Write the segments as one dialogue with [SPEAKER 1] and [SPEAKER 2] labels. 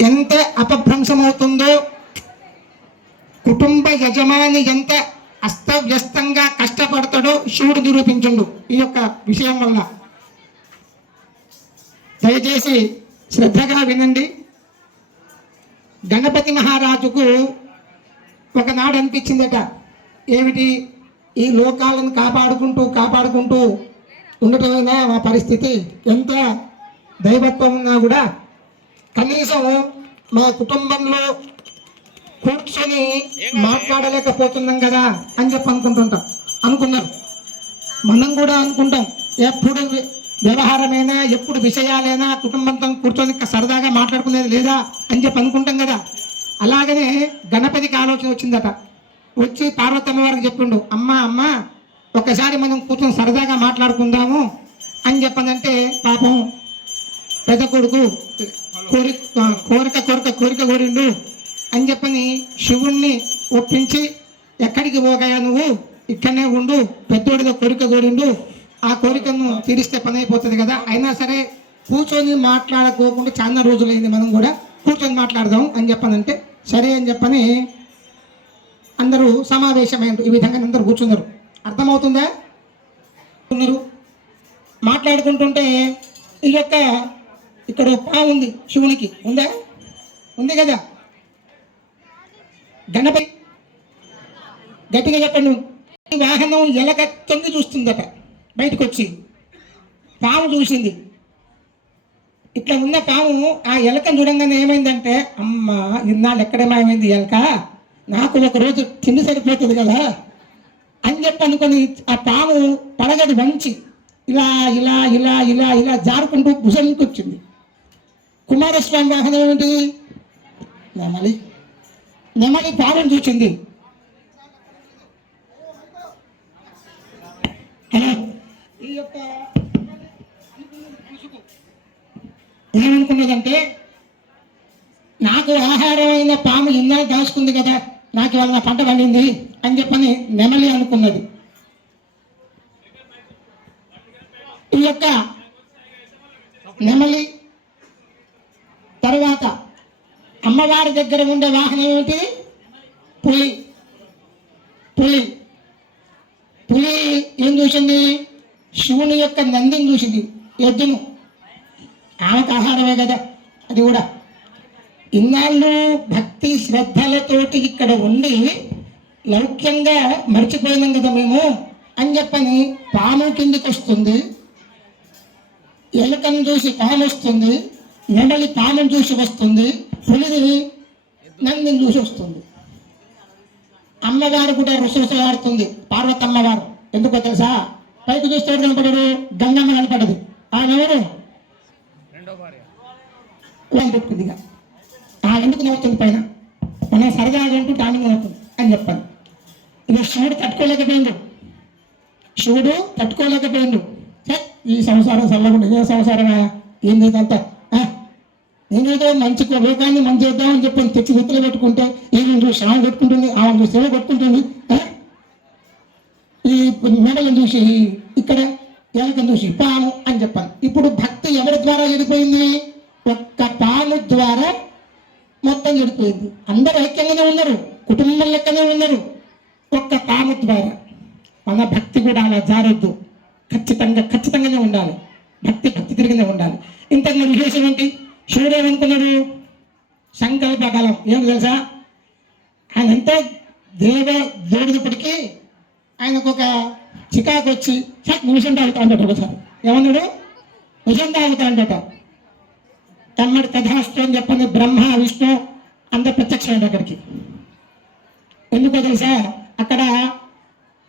[SPEAKER 1] ఎంత అపభ్రంశమవుతుందో కుటుంబ యజమాని ఎంత అస్తవ్యస్తంగా కష్టపడతాడో శివుడు నిరూపించుండు ఈ యొక్క విషయం వల్ల దయచేసి శ్రద్ధగా వినండి. గణపతి మహారాజుకు ఒకనాడు అనిపించిందట ఏమిటి ఈ లోకాలను కాపాడుకుంటూ కాపాడుకుంటూ ఉండటమేనా మా పరిస్థితి ఎంత దైవత్వం ఉన్నా కూడా కనీసం మా కుటుంబంలో కూర్చొని మాట్లాడలేకపోతున్నాం కదా అని చెప్పి అనుకుంటుంటాం. అనుకున్నారు. మనం కూడా అనుకుంటాం ఎప్పుడు వ్య- వ్యవహారమైనా ఎప్పుడు విషయాలైనా కుటుంబంతో కూర్చొని సరదాగా మాట్లాడుకునేది లేదా అని చెప్పి అనుకుంటాం కదా. అలాగనే గణపతికి ఆలోచన వచ్చిందట. వచ్చి పార్వతమ్మ వారికి చెప్పిండు అమ్మ అమ్మ ఒకసారి మనం కూర్చొని సరదాగా మాట్లాడుకుందాము అని చెప్పనంటే పాపం పెద్ద కొడుకు కోరిక కోరిక కోరిక కోరిక కోరిండు అని చెప్పని శివుణ్ణి ఒప్పించి ఎక్కడికి పోగాయా నువ్వు? ఇక్కడనే ఉండు. పెద్దోడిగా కోరిక కోరిండు. ఆ కోరికను తీరిస్తే పని అయిపోతుంది కదా. అయినా సరే కూర్చొని మాట్లాడుకోకుండా చాలా రోజులైంది మనం కూడా. కూర్చొని మాట్లాడదాం అని చెప్పనంటే సరే అని చెప్పని అందరూ సమావేశమైనారు ఈ విధంగా అందరూ కూర్చున్నారు. అర్థమవుతుందా? ఉన్నారు. మాట్లాడుకుంటుంటే ఈ యొక్క ఇక్కడ పా ఉంది శివునికి. ఉందా? ఉంది కదా? గణపతి. గట్టిగా చెప్పండి. వాహనం ఎలక తొంగి చూస్తుందట బయటకు వచ్చి పాము చూసింది. ఇట్లా ఉన్న పాము ఆ ఎలకను చూడంగానే ఏమైందంటే అమ్మ ఇన్నాళ్ళు ఎక్కడే ఎలక? నాకు ఒక రోజు తిండి సరిపోతుంది కదా? అని చెప్పి అనుకొని ఆ పాము పడగది వంచి ఇలా ఇలా ఇలా ఇలా ఇలా జారుకుంటూ భుజంకి వచ్చింది కుమారస్వామి వాహనం ఏమిటి? నెమలి. నెమలి పామును చూసింది ఈ యొక్క ఏమనుకున్నదంటే నాకు ఆహారమైన పాము ఇన్నా దాచుకుంది కదా నాకు ఇవాళ నా పంట పండింది అని చెప్పని నెమలి అనుకున్నది. ఈ యొక్క నెమలి తర్వాత అమ్మవారి దగ్గర ఉండే వాహనం ఏమిటి? పులి. పులి. పులి ఏం చూసింది? శివుని యొక్క నందిని చూసింది. ఎద్దును. ఆమెకు ఆహారమే కదా. అది కూడా. ఇన్నాళ్ళు భక్తి శ్రద్ధలతోటి ఇక్కడ ఉండి లౌక్యంగా మర్చిపోయినాం కదా మేము అని చెప్పని పాము కిందికి వస్తుంది. ఎలుకను చూసి పాము వస్తుంది. నెమలి పాము చూసి వస్తుంది. పులిని నందిని చూసి వస్తుంది. అమ్మవారు కూడా రుసరుసలాడుతుంది పార్వతమ్మవారు ఎందుకో తెలుసా? పైకి చూస్తే ఎవరు కనపడడు గంగమ్మ కనపడదు. ఆమె ఎవరు? పెట్టుకుంది ఇక. ఆ ఎందుకు నవ్వుతుంది పైన? మనం సరదాగా అంటూ టానింగ్ అవుతుంది అని చెప్పాను ఇక శివుడు తట్టుకోలేకపోయిండు. శివుడు తట్టుకోలేకపోయిండు. ఈ సంసారం చల్లకుండా ఏ సంసారమా? ఏంది ఇదంతా ఆ? నేనేదో మంచి లోకాన్ని మంచి చేద్దామని చెప్పి తెచ్చి గుర్తులు పెట్టుకుంటే ఈయన చూసి ఆమె కొట్టుకుంటుంది ఆమె చూసి కొట్టుకుంటుంది ఈ మెడలను చూసి ఇక్కడ ఎలకను చూసి పాము అని చెప్పాను. ఇప్పుడు భక్తి ఎవరి ద్వారా చెడిపోయింది? ఒక్క పాము ద్వారా మొత్తం చెడిపోయింది. అందరు ఐక్యంగానే ఉన్నారు కుటుంబం లెక్కనే ఉన్నారు ఒక్క పాము ద్వారా. మన భక్తి కూడా అలా జారొద్దు. ఖచ్చితంగా ఖచ్చితంగానే ఉండాలి. భక్తి భక్తి తిరిగినే ఉండాలి. ఇంతకు విశేషం ఏంటి? శివుడు ఏమనుకున్నాడు సంకల్ప బలం ఏం తెలుసా? ఆయన ఎంతో దేవ దేవుడినప్పటికీ ఆయనకు ఒక చికాకు వచ్చి "ఛ, నిమిషం తాగుతా అంటాడు ఒకసారి. ఏమన్నాడు? నిమిషం తాగుతా అంటాడు. తమ్మడి తథాస్తు అని చెప్పని బ్రహ్మ విష్ణు అందరు ప్రత్యక్షమైంది అక్కడికి. ఎందుకో తెలుసా? అక్కడ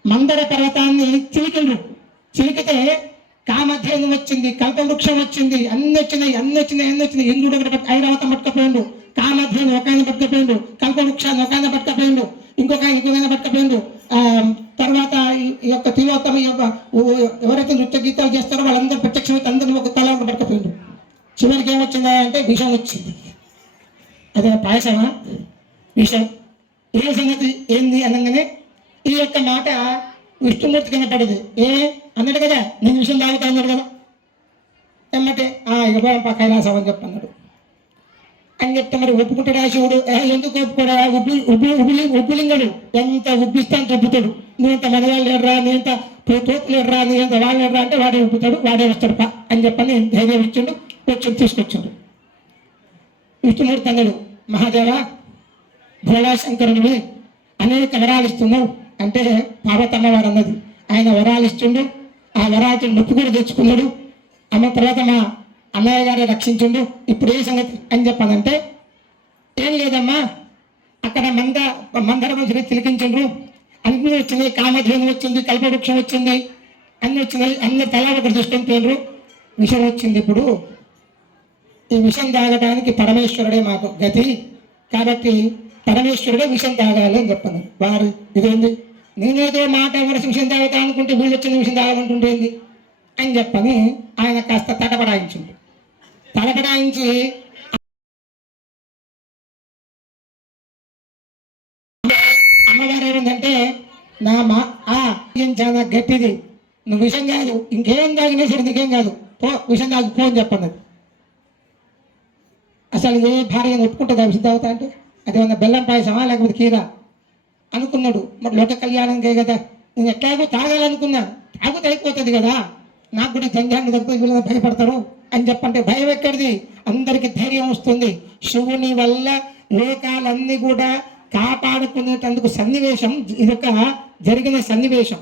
[SPEAKER 1] మందర పర్వతాన్ని చిలికిండ్రు చిలికితే కామధేను వచ్చింది కల్పవృక్షం వచ్చింది అన్ని వచ్చినాయి అన్ని వచ్చినాయి అన్ని వచ్చినాయి. ఇంద్రుడు ఒకటి పట్టు ఐరావతం పట్టుకపోయిండు. కామధేను ఒక ఆయన పట్టుకపోయిండు. కల్పవృక్షాన్ని ఒక ఆయన పట్టుకపోయిండు. ఇంకొక ఆయన ఇంకొక ఆయన పట్టుకపోయిండు. ఆ, తర్వాత ఈ- యొక్క తిలోత్తమ యొక్క ఎవరైతే నృత్య గీతాలు చేస్తారో వాళ్ళందరూ ప్రత్యక్షమైతే అందరినీ ఒక తల ఒక పట్టుకపోయిండు. చివరికి ఏమొచ్చిందా అంటే విషం వచ్చింది. అదే పాయసమా? విషం. ఏ సంగతి? ఏంది? అనగానే ఈ యొక్క మాట విష్ణుమూర్తి కనపడదు ఏ? అన్నాడు కదా నేను విషయం తాగుతా అన్నాడు కదా. ఎమ్మటే ఆ ఇక కైలాసం అని చెప్పన్నాడు అని చెప్తే మరి ఒప్పుకుంటాడా శివుడు? ఏ, ఎందుకు ఒప్పుకోడా? ఉబ్బి ఉబ్బి ఉబ్బిలి ఉబ్బిలింగడు. ఎంత ఉబ్బిస్తాను తప్పుతాడు నువ్వెంత నీ ఎర్రా నేంత తోపులు ఎర్రా నేంత వాళ్ళు ఎడరా అంటే వాడే ఉబ్బుతాడు వాడే వస్తాడు. పా అని చెప్పని ధైర్యం ఇచ్చిండు వచ్చి తీసుకొచ్చిండు. విష్ణుమూర్తి అన్నాడు మహాదేవా భోళాశంకరునివి అనేక వరాలు ఇస్తున్నావు. అంటే పార్వతమ్మ వారు అన్నది. ఆయన వరాలు ఇస్తుండు. ఆ వరాలతో నొప్పి కూడా తెచ్చుకున్నాడు. అమ్మ తర్వాత మా అన్నయ్య గారే రక్షించిండు. ఇప్పుడు ఏ సంగతి అని చెప్పానంటే ఏం లేదమ్మా. అక్కడ మంద మందర మనుషులు తిలకించిండ్రు. అన్ని వచ్చినాయి. కామధ్వని వచ్చింది కల్పవృక్షం వచ్చింది. అన్నీ వచ్చినాయి. అన్ని తలా ఒకటి తీసుకొని పోయినరు విషం వచ్చింది ఇప్పుడు. ఈ విషం తాగడానికి పరమేశ్వరుడే మాకు గతి. కాబట్టి పరమేశ్వరుడే విషం తాగాలి అని చెప్పాను. వారు ఇదేంది? నేనేదో మాట ఎవరు నిమిషం తాగుతా అనుకుంటే వీళ్ళు వచ్చిన విషయం తాగమంటుంటేంది అని చెప్పని ఆయన కాస్త తటపడాయించింది తటపడాయించి అమ్మగారు ఏమిందంటే నా మా ఆ చాలా గట్టిది. నువ్వు విషయం కాదు ఇంకేం తాగినా సరే నీకేం కాదు. పో విషయం తాగు పో అని చెప్పన్నది. అసలు ఏ భార్య ఒప్పుకుంటుంది ఆ విషయం తాగుతా అంటే అదేమన్నా బెల్లం పాయసమా లేకపోతే కీరా? అనుకున్నాడు. మరి లోక కళ్యాణంకే కదా. నేను ఎట్లాగో తాగాలనుకున్నా. తాగుతే అయిపోతుంది కదా. నాకు కూడా జంజాన్ని తగ్గుతుంది వీళ్ళని భయపడతారు అని చెప్పంటే భయం ఎక్కడిది? అందరికీ ధైర్యం వస్తుంది. శివుని వల్ల లోకాలన్నీ కూడా కాపాడుకునేటందుకు సన్నివేశం ఇదొక జరిగిన సన్నివేశం.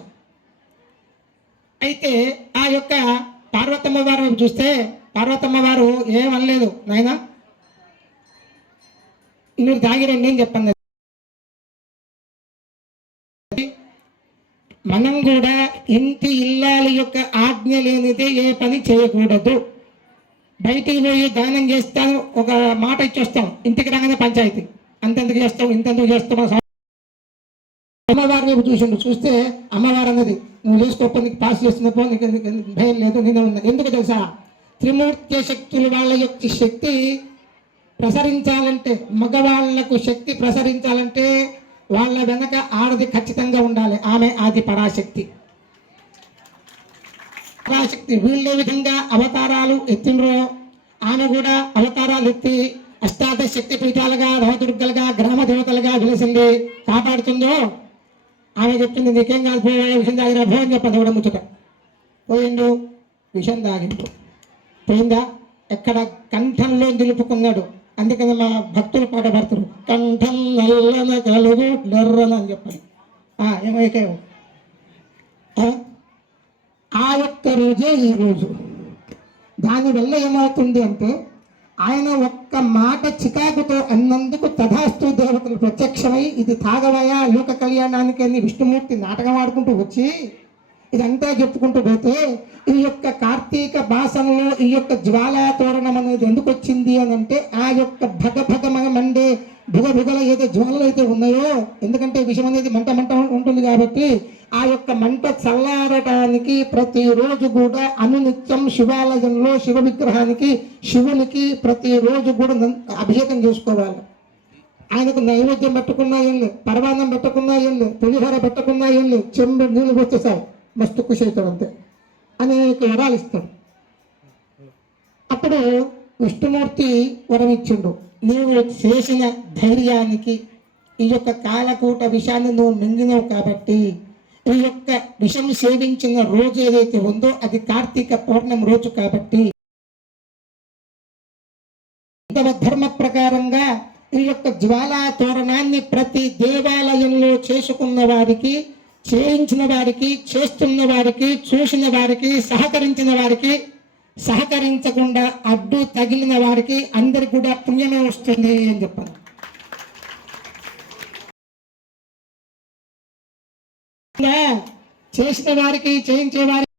[SPEAKER 1] అయితే ఆ యొక్క పార్వతమ్మ వారు చూస్తే పార్వతమ్మ వారు ఏమనలేదు. నాయనా మీరు తాగిరండి అని చెప్పండి. మనం కూడా ఇంటి ఇల్లాల యొక్క ఆజ్ఞ లేనిదే ఏ పని చేయకూడదు. బయటికి పోయి దానం చేస్తాను ఒక మాట ఇచ్చొస్తాం ఇంటికి రాగానే పంచాయతీ. అంతెందుకు చేస్తాం ఇంతెందుకు చేస్తాం అమ్మవారి వైపు చూసిండు. చూస్తే అమ్మవారు అన్నది నువ్వు చేసుకోపో నీకు పాస్ చేస్తున్నపో నీకు భయం లేదు నేను ఉన్నా. ఎందుకు తెలుసా? త్రిమూర్తి శక్తులు వాళ్ళ యొక్క శక్తి ప్రసరించాలంటే మగవాళ్ళకు శక్తి ప్రసరించాలంటే వాళ్ళ వెనక ఆడది ఖచ్చితంగా ఉండాలి. ఆమె ఆది పరాశక్తి. పరాశక్తి. వీళ్ళే విధంగా అవతారాలు ఎత్తినరో ఆమె కూడా అవతారాలు ఎత్తి అష్టాదశ శక్తి పీఠాలుగా రవదుర్గలుగా గ్రామ దేవతలుగా వెలిసింది. కాపాడుతుందో? ఆమె చెప్పింది నీకేం కాదు పోయే విషయం తాగిన భో చెప్పండి కూడా ముచ్చట. పోయిండు విషం తాగిండు. పోయిందా? ఎక్కడ కంఠంలో నిలుపుకున్నాడు. అందుకని మా భక్తులు పాట పడతారు. కంఠం నల్లన కలుగు లెర్రన అని చెప్పాలి. ఆ, ఆ? ఒక్క రోజే ఈ రోజు. దానివల్ల ఏమవుతుంది అంటే ఆయన ఒక్క మాట చికాకుతో అన్నందుకు తథాస్తు దేవతలు ప్రత్యక్షమై ఇది తాగవయా లోక కళ్యాణానికి అని విష్ణుమూర్తి నాటకం ఆడుకుంటూ వచ్చి ఇదంతా చెప్పుకుంటూ పోతే ఈ యొక్క కార్తీక మాసంలో ఈ యొక్క జ్వాలా తోరణం అనేది ఎందుకు వచ్చింది అని అంటే ఆ యొక్క భగ భగ మండే భుగ భుగల ఏదో జ్వాలలు అయితే ఉన్నాయో ఎందుకంటే విషయం అనేది మంట మంట ఉంటుంది కాబట్టి ఆ యొక్క మంట చల్లారటానికి ప్రతిరోజు కూడా అనునిత్యం శివాలయంలో శివ విగ్రహానికి శివునికి ప్రతిరోజు కూడా అభిషేకం చేసుకోవాలి. ఆయనకు నైవేద్యం పెట్టుకున్నా ఏం లేదు పరమాన్నం పెట్టుకున్నా ఏం పులిహోర పెట్టుకున్నా ఏం చెంబు నీళ్ళు వచ్చేసావు మస్తు ఖుషి అవుతాడు అంతే. అనేక వరాలు ఇస్తాడు. అప్పుడు విష్ణుమూర్తి వరం ఇచ్చిండు. నీవు చేసిన ధైర్యానికి ఈ యొక్క కాలకూట విషాన్ని నువ్వు మింగినవు కాబట్టి ఈ యొక్క విషం సేవించిన రోజు ఏదైతే ఉందో అది కార్తీక పౌర్ణం రోజు కాబట్టి ధర్మ ప్రకారంగా ఈ యొక్క జ్వాలా తోరణాన్ని ప్రతి దేవాలయంలో చేసుకున్న వారికి చేయించిన వారికి చేస్తున్న వారికి చూసిన వారికి సహకరించిన వారికి సహకరించకుండా అడ్డు తగిలిన వారికి అందరికి కూడా పుణ్యమే వస్తుంది అని చెప్పారు చేసిన వారికి చేయించే వారికి